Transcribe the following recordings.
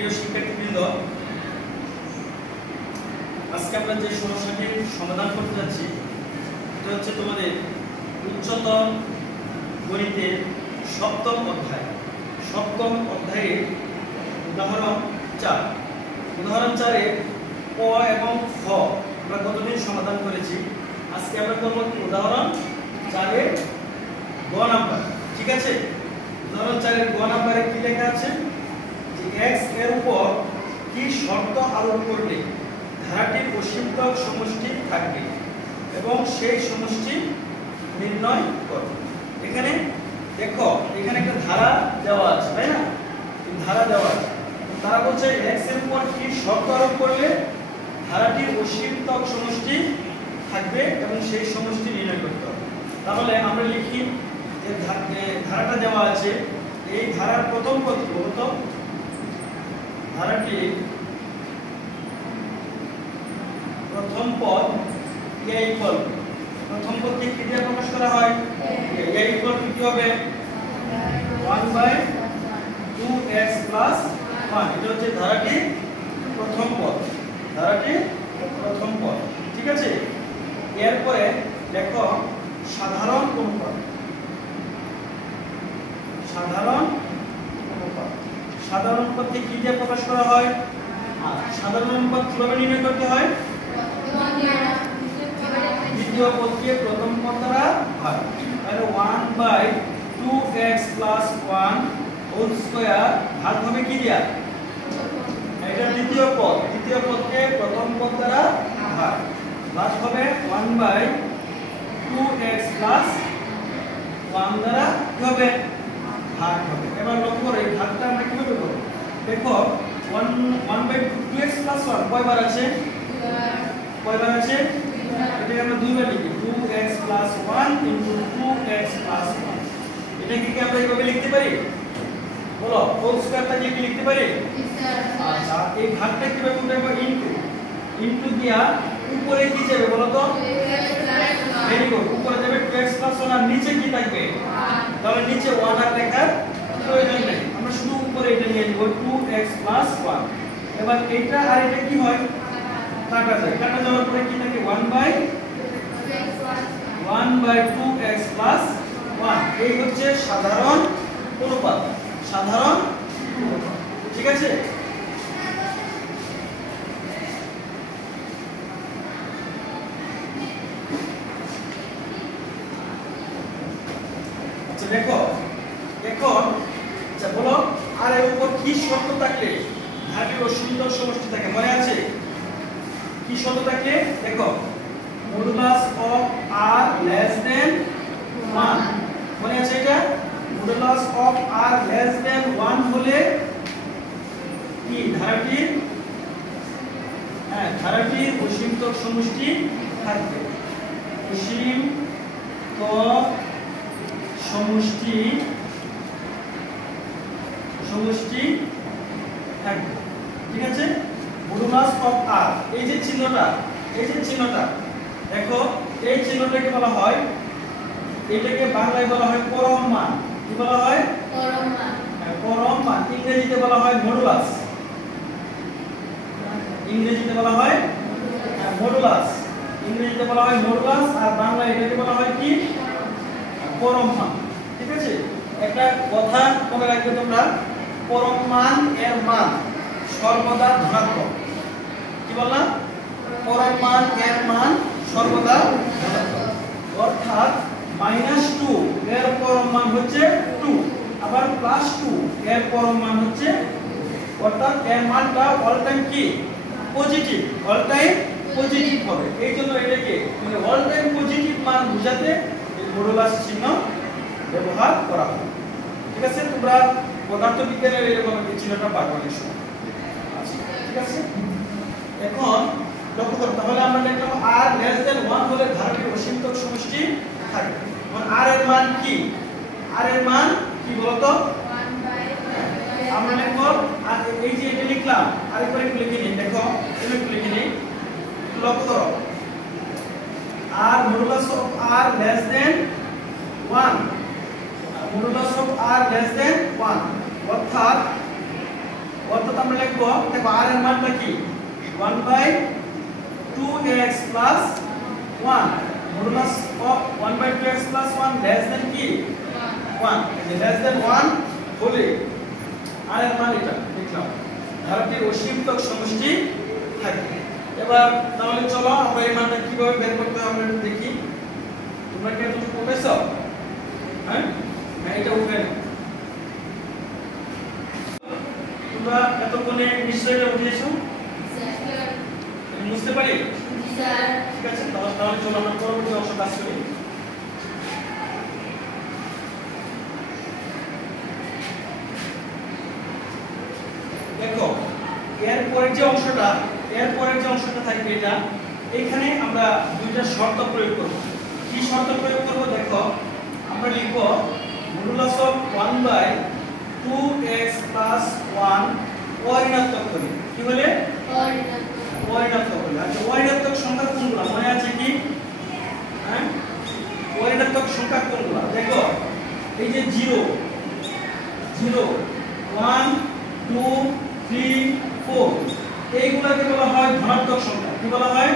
প্রিয় শিক্ষার্থীবৃন্দ, আজকে আমরা যে সমস্যাটি সমাধান করতে যাচ্ছি এটা হচ্ছে তোমাদের উচ্চতর গণিতের সপ্তম অধ্যায়ের উদাহরণ 4। উদাহরণ 4-এ ক এবং খ আমরা কতদিন সমাধান করেছি। আজকে আমরা করব উদাহরণ 4-এর গ নাম্বার। ঠিক আছে, উদাহরণ 4-এর গ নাম্বারে কি লেখা আছে যে x এর উপর কি শর্ত আরোপ করলে ধারাটির অসীমতক সমষ্টি থাকবে এবং সেই সমষ্টি নির্ণয় করো। এখানে দেখো, এখানে একটা ধারা দেওয়া আছে, তাই না? ধারা দেওয়া আছে, তারা বলছে x এর উপর কি শর্ত আরোপ করলে ধারাটির অসীমতক সমষ্টি থাকবে এবং সেই সমষ্টি নির্ণয় করতে হবে। তাহলে আমরা লিখি যে ধারাটা দেওয়া আছে, এই ধারার প্রথম পদ কি বলতো? ধারাটি প্রথম পদ a ইকুয়াল, প্রথম পদকে কি দিয়ে প্রকাশ করা হয়? a ইকুয়াল কি হবে? 1/2x + 1। এটা হচ্ছে ধারাটি প্রথম পদ, ধারাটি প্রথম পদ। ঠিক আছে, এরপরে দেখো সাধারণ অনুপাত। সাধারণ অনুপাতকে কি দিয়ে প্রকাশ করা হয়? সাধারণ অনুপাত কিভাবে নির্ণয় করতে হয়? দ্বিতীয় পদকে প্রথম পদ দ্বারা ভাগ। তাহলে 1/2x + 1 হোল স্কয়ার ভাগ হবে কি দিয়া? এটা দ্বিতীয় পদ, দ্বিতীয় পদকে প্রথম পদ দ্বারা ভাগ, ভাগ হবে 1/2x + 1 দ্বারা কি হবে? ভাগ হবে। এবার লক্ষ্য করো এই ভাগটা আমরা কিভাবে করব। দেখো 1/2x + 1 কয়বার আছে? কয়বার আছে? এটা আমরা দুইবার লিখি, 2x + 1 * 2x + 1। এটা কি আমরা এইভাবে লিখতে পারি? বলো, হোল স্কয়ারটা কি লিখতে পারি? আচ্ছা, এই ভাগটা কিভাবে উঠাবো? ইনটু দিয়া উপরে কি যাবে বলো তো? ভেরি গুড, উপরে যাবে 2x + 1 আর নিচে কি থাকবে? তাহলে নিচে 1 আর লেখার প্রয়োজন নেই, আমরা শুধু উপরে এটা নিয়ে নিব 2x + 1। এবার এইটা আর এটা কি হয়? কাটা যায়, কাটা যাওয়ার পরে কি থাকে? 1/2x + 1। এই হচ্ছে সাধারণ অনুপাত, সাধারণ অনুপাত। ঠিক আছে, আচ্ছা দেখো এখন বলো আর এর উপর কি শর্ত থাকলে ধারাটির অসীমতক সমষ্টি থাকে? মনে আছে কি শর্ত থাকলে? দেখো modulus of r less than 1, মনে আছে এটা? Modulus of r less than 1 হলে কি ধারাটির ধারাটির অসীমতক সমষ্টি থাকবে। অসীমতক সমষ্টি থাকবে। ঠিক আছে, মডুলাস অফ r, এই যে চিহ্নটা দেখো, এই চিহ্নটাকে বলা হয়, এটাকে বাংলায় বলা হয় পরম মান। কি বলা হয়? পরম মান। পরম মান ইংরেজিতে বলা হয় মডুলাস। ইংরেজিতে বলা হয় মডুলাস, ইংরেজিতে বলা হয় মডুলাস, আর বাংলায় এটাকে বলা হয় কি? পরম মান। ঠিক আছে, একটা কথা মনে রাখবে তোমরা, পরম মান এর মান সর্বদা ধনাত্মক। কি বললাম? পরম মান এর মান সর্বদা ধনাত্মক, অর্থাৎ -2 এর পরম মান হচ্ছে 2, আবার +2 এর পরম মান হচ্ছে, অর্থাৎ এর মানটা অল টাইম কি? পজিটিভ, অল টাইম পজিটিভ হবে। এই জন্য এটাকে মানে অল টাইম পজিটিভ মান বোঝাতে এই মডুলাস চিহ্ন ব্যবহার করা হয়। ঠিক আছে, তোমরা পদার্থবিজ্ঞানের এরকম একটা চিহ্নটা পাবে অনেক সময়। আচ্ছা ঠিক আছে, এখন লক্ষ্য করো, তাহলে আমরা লিখলাম r less than 1 হলে ধারাটির অসীমতক সমষ্টি থাকবে। মানে r এর মান কি? r এর মান কি বলতো? আমরা লিখব, এই যে এটা লিখলাম, আরেকবার একটু লিখে নিই। দেখো এটা একটু লিখে নিই, লক্ষ্য করো, r modulus of r less than 1, modulus of r less than 1, অর্থাৎ অর্থাৎ আমরা লিখব দেখো r এর মানটা কি 1/2x plus 1 modulus of 1/2x plus 1 less than কি 1 less than 1 হলে r এর মান এটা লিখলাম ধারাটির অসীমতক সমষ্টি থাকবে। এবার তাহলে চলো আমরা এই মানটা কিভাবে বের করতে হবে আমরা দেখি। তোমরা কি এতটুকু পেয়েছো? হ্যাঁ এটা উঠে নাও। তোমরা এতক্ষণে নিশ্চয়ই এটা উঠিয়েছো? আমি বুঝতে পারি? ঠিক আছে, তাহলে চলো আমরা পরবর্তী অংশ কাজ করি। দেখো এরপরের যে অংশটা থাকবে এটা এখানে আমরা দুইটা শর্ত প্রয়োগ করব। কি শর্ত প্রয়োগ করব? দেখো আমরা লিখব মডুলাস অফ 1/2x plus 1 অঋণাত্মক হলে কি হলে অঋণাত্মক হলে। আচ্ছা অঋণাত্মক সংখ্যা কোনগুলো মনে আছে কি? হ্যাঁ অঋণাত্মক সংখ্যা কোনগুলো? দেখো এই যে 0 1 2 3 4 এইগুলাকে বলা হয় ধনাত্মক সংখ্যা। কি বলা হয়?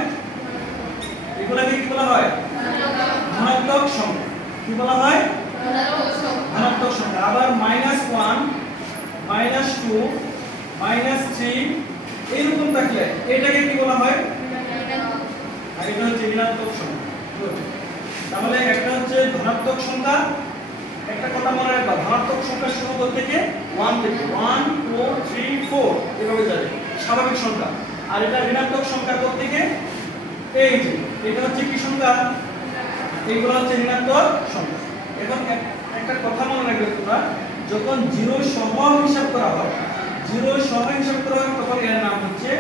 এগুলাকে কি বলা হয়? ধনাত্মক সংখ্যা। কি বলা হয়? ধনাত্মক সংখ্যা। আবার -1 -2 -3 এরকম থাকলে এটাকে কি বলা হয়? আর এটা হচ্ছে ঋণাত্মক সংখ্যা। তাহলে একটা হচ্ছে ধনাত্মক সংখ্যা, একটা কথা মনে রাখবা ধনাত্মক সংখ্যা শুরু করতে থেকে 1 থেকে 1 2 3 4 এভাবে যাবে স্বাভাবিক সংখ্যা। আর এটা ঋণাত্মক সংখ্যা করতে থেকে এই যে এটা হচ্ছে কি সংখ্যা? এইগুলো হচ্ছে ঋণাত্মক সংখ্যা। এখন একটা কথা মনে রাখবে তোমরা, যখন 0 সহ হিসাব করা হয় তখন এর নাম হচ্ছে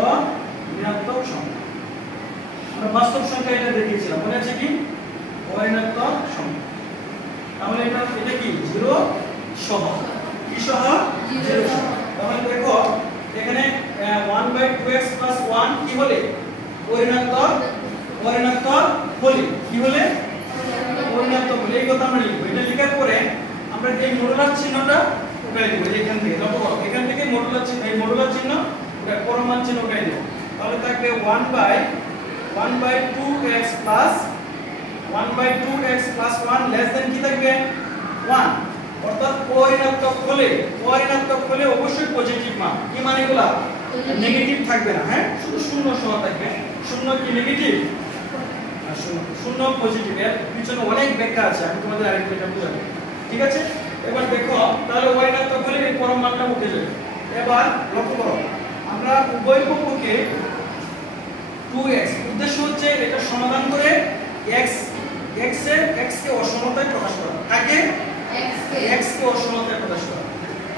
অঋণাত্মক সংখ্যা। আমরা বাস্তব সংখ্যা এটা দেখিয়েছিলাম, মনে আছে কি? অঋণাত্মক সংখ্যা। তাহলে এটা কি 0 সহ, কি সহ? 0 সহ। তাহলে দেখো এখানে 1/2x plus 1 কি হলে? অঋণাত্মক হলে কি হলে? অঋণাত্মক হলে। এই কথা আমরা লিখব। এটা লেখার পরে আমরা এই মডুলার চিহ্নটা উঠাই দেব। এখান থেকে লক্ষ্য করো, এখান থেকে মডুলার চিহ্ন, এই মডুলার চিহ্ন এটা পরমান চিহ্ন উঠাই দেব। তাহলে থাকবে 1/2x plus 1 less than কি থাকবে 1। অর্থাৎ অঋণাত্মক হলে অবশ্যই পজিটিভ মান। কি মান এগুলা? নেগেটিভ থাকবে না। হ্যাঁ শুধু শূন্য সহ থাকবে। শূন্য কি নেগেটিভ? আর শূন্য পজিটিভ। এর পিছনে অনেক ব্যাখ্যা আছে, আমি তোমাদের আরেকটু এটা বুঝাবো। ঠিক আছে, এবার দেখো তাহলে অঋণাত্মক হলে এই পরম মানটা উঠে যাবে। এবার লক্ষ্য করো আমরা উভয় পক্ষকে 2x, উদ্দেশ্য হচ্ছে এটা সমাধান করে x কে অসমতায় প্রকাশ করা। কাকে? x কে অসমতায় প্রকাশ করা।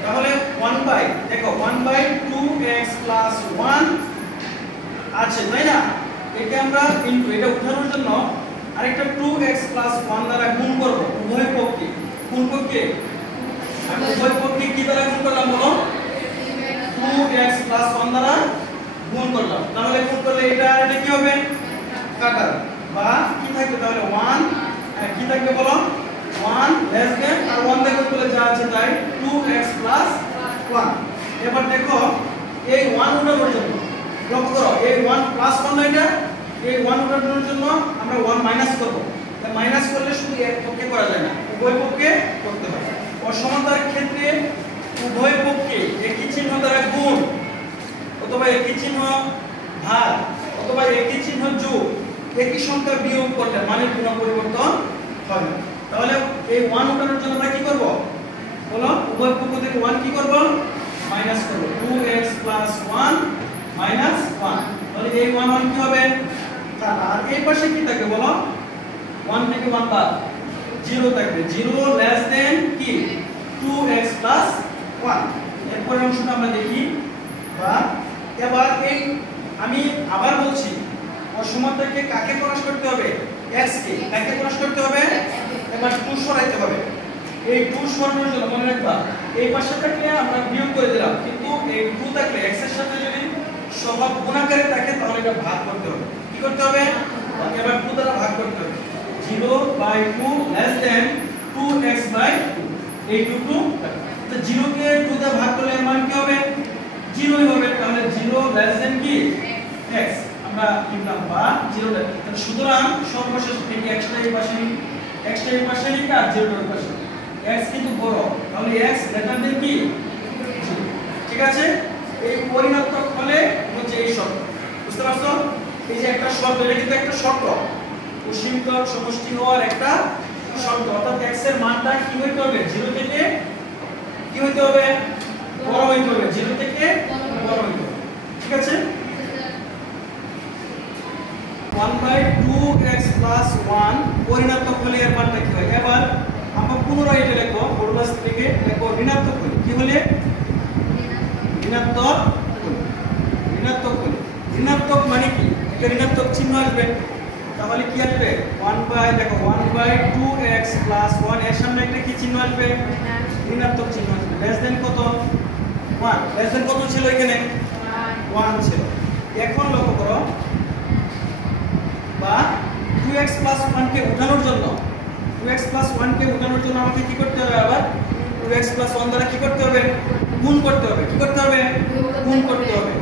তাহলে 1/2x plus 1 আছে তাই না? একে আমরা ইনটু এটা উঠানোর জন্য আরেকটা 2x plus 1 দ্বারা গুণ করব উভয় পক্ষে। কোন পক্ষে? আমি উভয় পক্ষে কি দ্বারা গুণ করলাম বলো? 2x plus 1 দ্বারা গুণ করলাম। তাহলে গুণ করলে এটা কি হবে? কাটা বা কি থাকবে? তাহলে 1 কি থাকবে বলো? 1 less than আর 1 দেখো বলে যা আছে তাই 2x plus 1। এবার দেখো এই 1 উঠানোর জন্য লক্ষ্য করো এই 1 plus 1 না, এটা এই 1 উঠানোর জন্য আমরা 1 মাইনাস করব। তাই মাইনাস করলে শুধু এক পক্ষে করা যায় না, উভয় পক্ষে করতে হয়। অসমতার ক্ষেত্রে উভয় পক্ষে একই চিহ্ন দ্বারা গুণ অথবা একই চিহ্ন ভাগ অথবা একই চিহ্ন যোগ একই সংখ্যা বিয়োগ করলে মানের কোনো পরিবর্তন হবে। তাহলে এই 1 উঠানোর জন্য আমরা কি করব বলো? উভয় পক্ষ থেকে 1 কি করব? মাইনাস করব। 2x plus 1 minus 1। তাহলে এই 1 কি হবে? আর এই পাশে কি থাকবে বলো? 1 থেকে 1 বাদ 0 থাকবে। 0 less than কি 2x plus 1। এরপরের অংশটা আমরা দেখি। বা এবার এই আমি আবার বলছি অসমতাকে কাকে প্রকাশ করতে হবে? x কে। কাকে প্রকাশ করতে হবে? এবার 2 সরাইতে হবে। এই 2 সরানোর জন্য মনে রাখবা এই পাশে থাকলে আমরা বিয়োগ করে দিলাম, কিন্তু এই 2 থাকলে x এর সাথে যদি সহগ গুণাকারে থাকে তাহলে এটা ভাগ করতে হবে। কি করতে হবে? এবার 2 দ্বারা ভাগ করতে হবে। 0/2 less than 2x/2 এই 2 তো 0 কে 2 দ্বারা ভাগ করলে এর মান কি হবে? আমরা লিখলাম বা 0 তাহলে সুতরাং সর্বশেষ এই এক্সটা এই পাশে লিখি আর 0 এর পাশে x কিন্তু বড় তাহলে x গ্রেটার দেন কি 0 ঠিক আছে এই পরিণাত্মক হলে হচ্ছে এই শর্ত বুঝতে পারছো এই যে একটা শর্ত এটা কিন্তু একটা শর্ত অসীমতর সমষ্টি হওয়ার একটা শর্ত অর্থাৎ x এর মানটা কি হইতে হবে 0 থেকে কি হইতে হবে বড় হইতে হবে 0 থেকে বড় হইতে হবে ঠিক আছে 1/2x + 1 পরিণাত্মক হলে এর মানটা কি হয় এবার আমরা পুনরায় এটা লিখব মডুলাস থেকে লিখব ঋণাত্মক হলে কি হলে ঋণাত্মক হলে ঋণাত্মক মানে কি একটা ঋণাত্মক চিহ্ন আসবে তাহলে কি আসবে 1/2x + 1 এর সামনে একটা কি চিহ্ন আসবে ঋণাত্মক চিহ্ন আসবে লেস দেন কত 1 লেস দেন কত ছিল এখানে 1 ছিল এখন লক্ষ্য করো বা 2x + 1 কে উঠানোর জন্য 2x + 1 কে উঠানোর জন্য আমাকে কি করতে হবে আবার 2x + 1 দ্বারা কি করতে হবে গুণ করতে হবে কি করতে হবে গুণ করতে হবে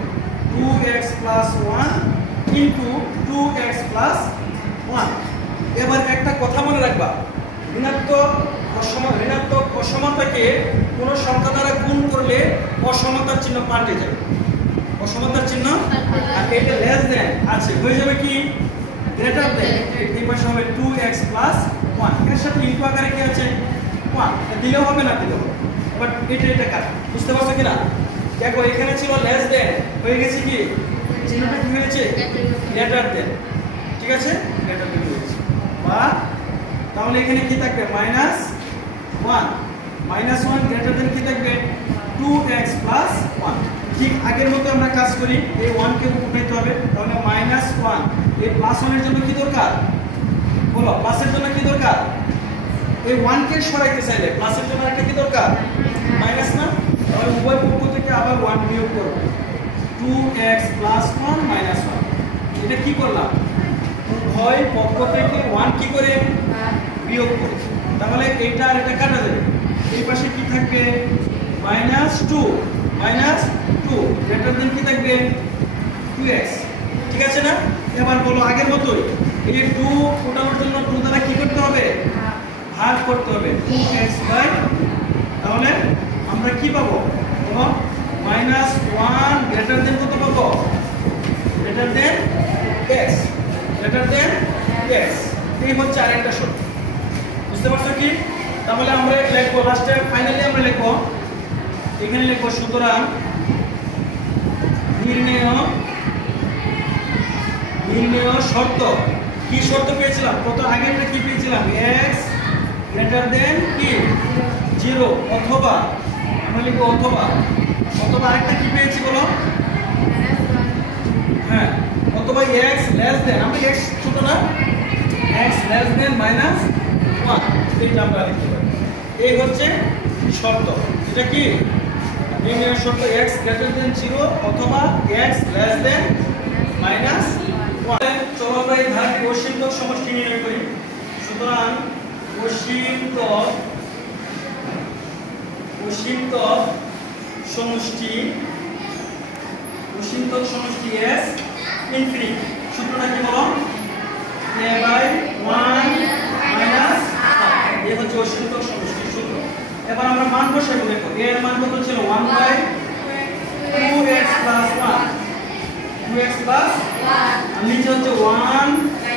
2x + 1 ইনটু 2x + 1 এবার একটা কথা মনে রাখবা ঋণাত্মক অসমতাকে কোন সংখ্যা দ্বারা গুণ করলে অসমতার চিহ্ন পাল্টে যাবে অসমতার চিহ্ন আর এটা লেস দেন আছে হয়ে যাবে কি গ্রেটার দেন এই পাশে হবে 2x + 1 এর সাথে ইনটু আকারে কি আছে 1 দিলেও হবে না দিলেও হবে বাট এটা কাট বুঝতে পারছো কিনা দেখো এখানে ছিল লেস দেন হয়ে গেছে কি চিহ্নটা কি হয়েছে গ্রেটার দেন ঠিক আছে গ্রেটার দেন হয়েছে বা তাহলে এখানে কি থাকবে -1 -1 গ্রেটার দেন কি থাকবে 2x + 1 ঠিক আগের মতো আমরা কাজ করি এই 1 কে উঠাইতে হবে তাহলে -1 এই +1 এর জন্য কি দরকার বলো প্লাসের জন্য কি দরকার এই 1 কে সরাইতে চাইলে প্লাসের জন্য একটা কি দরকার মাইনাস না তাহলে উভয় পক্ষ থেকে আবার 1 বিয়োগ করব 2x + 1 -1 এটা কি করলাম উভয় পক্ষ থেকে 1 কি করে বিয়োগ করি তাহলে এটা আর এটা কাটা যাবে এই পাশে কি থাকবে -2 গ্রেটার দেন কি থাকবে 2x ঠিক আছে না এবার বলো আগের মতই এই 2 উঠানোর জন্য 2 দ্বারা কি করতে হবে ভাগ করতে হবে 2x বাই তাহলে আমরা কি পাবো দেখো -1 গ্রেটার দেন কত পাবো greater than x greater than x এই হচ্ছে আরেকটা শর্ত বুঝতে পারছো কি তাহলে আমরা লিখবো লাস্টে ফাইনালি আমরা লিখবো এখানে লিখবো সুতরাং নির্ণেয় শর্ত কি শর্ত পেয়েছিলাম কত আগে আমরা কি পেয়েছিলাম x গ্রেটার দেন কি 0 অথবা আমরা লিখবো অথবা আরেকটা কি পেয়েছি বলো হ্যাঁ অথবা x লেস দেন আমরা x ছোট না x লেস দেন -1 এটা আমরা লিখতে পারি এই হচ্ছে শর্ত এটা কি নির্ণয় শর্ত x গ্রেটার দেন 0 অথবা x লেস দেন -1 চলো আমরা এই ধারাটি অসীমতক সমষ্টি নির্ণয় করি সুতরাং অসীমতক সমষ্টি s ইনফিনিটি সূত্রটা কি বলো a/1 - এই হচ্ছে অসীমতক সমষ্টির সূত্র এবার আমরা মান বসাবো দেখো a এর মান কত ছিল 1/2x + 1 2x + আর নিচে হচ্ছে 1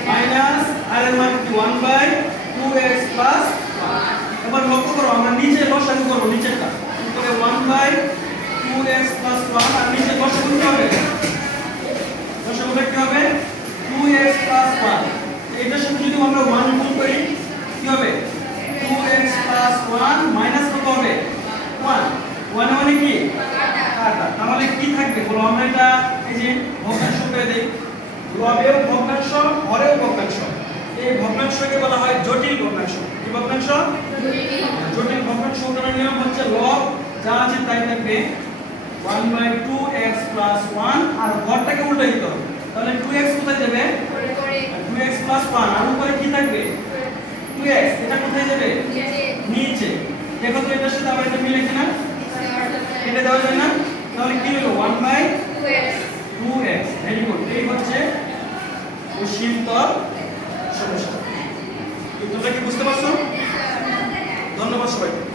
মাইনাস আর এর মান কি 1/2x + 1 এবার লক্ষ্য করো আমরা নিচে লসাগু করব নিচেরটা তাহলে 1/2x + 1 আর নিচে লসাগু কি হবে লসাগুটা কি হবে 2x + 1 এটার সাথে যদি আমরা 1 গুণ করি কি হবে 2x + 1 মাইনাস কত হবে 1 মানে কি কাটা তাহলে কি থাকবে বলো আমরা এটা এই যে ভগ্নাংশ করে দেই লবেও ভগ্নাংশ হরেও ভগ্নাংশ এই ভগ্নাংশকে বলা হয় জটিল ভগ্নাংশ কি ভগ্নাংশ জটিল ভগ্নাংশ উদাহরণ নিয়ম হচ্ছে লব যা আছে তাই থাকবে 1/2x + 1 আর হরটাকে উল্টো দিতে হবে তাহলে 2x কোথায় যাবে 2x + 1 আর উপরে কি থাকবে 2x এটা কোথায় যাবে নিচে দেখো তো এটার সাথে আবার এটা মিলে কিনা এটা দেওয়া যায় না তাহলে কি হলো 1/2x ভেরি গুড এই হচ্ছে অসীমতর সমস্যা। তোমরা কি বুঝতে পারছো? ধন্যবাদ সবাইকে।